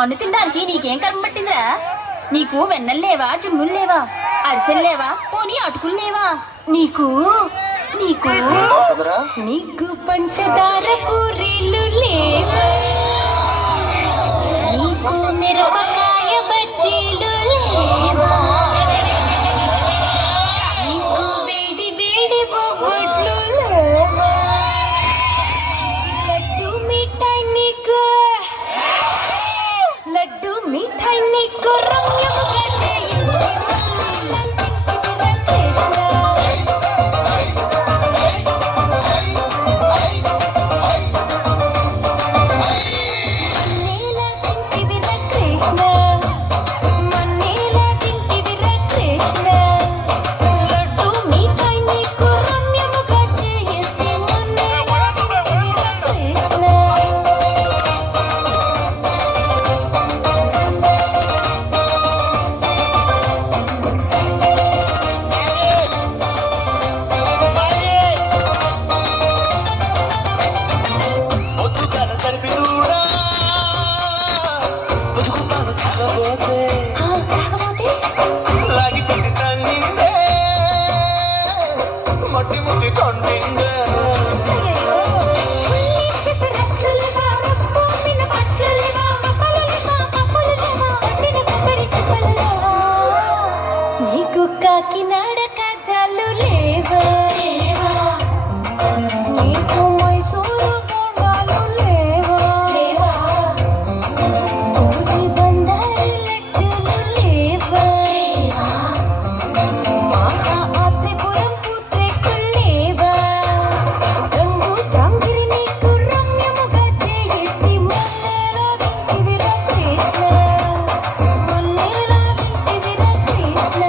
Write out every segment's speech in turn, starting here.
మన్ను తినడానికి నీకేం కర్మ పట్టిందిరా? నీకు వెన్నెలు లేవా, జున్నులు లేవా, అరిసెలు లేవా, పోనీ అటుకులు లేవా? నీకు నీకు నీకు పంచదార పూరీలు లేవా? నీకు మిరపకాయ బజ్జీలు లేవా? నీకు వేడి వేడి బొబ్బట్లు లేవా? లడ్డు మిఠాయి నీకు, లడ్డు మిఠాయి నీకు రమ్యముగా చేయింది కాకినాడ కాజాలు లేవా? నీకు మైసూరు బొండాలు లేవా? ఊరి బండారి లడ్డూలు లేవా? మహా ఆత్రిపురం పూత్రేకులు లేవా? రంగు జాంగిరి నీకు రమ్యముగా చేయిస్తే మొన్నేలా తింటివిరా కృష్ణ, మొన్నేలా తింటివిరా కృష్ణ.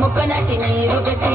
ముక్కనటి నీరు గట్టి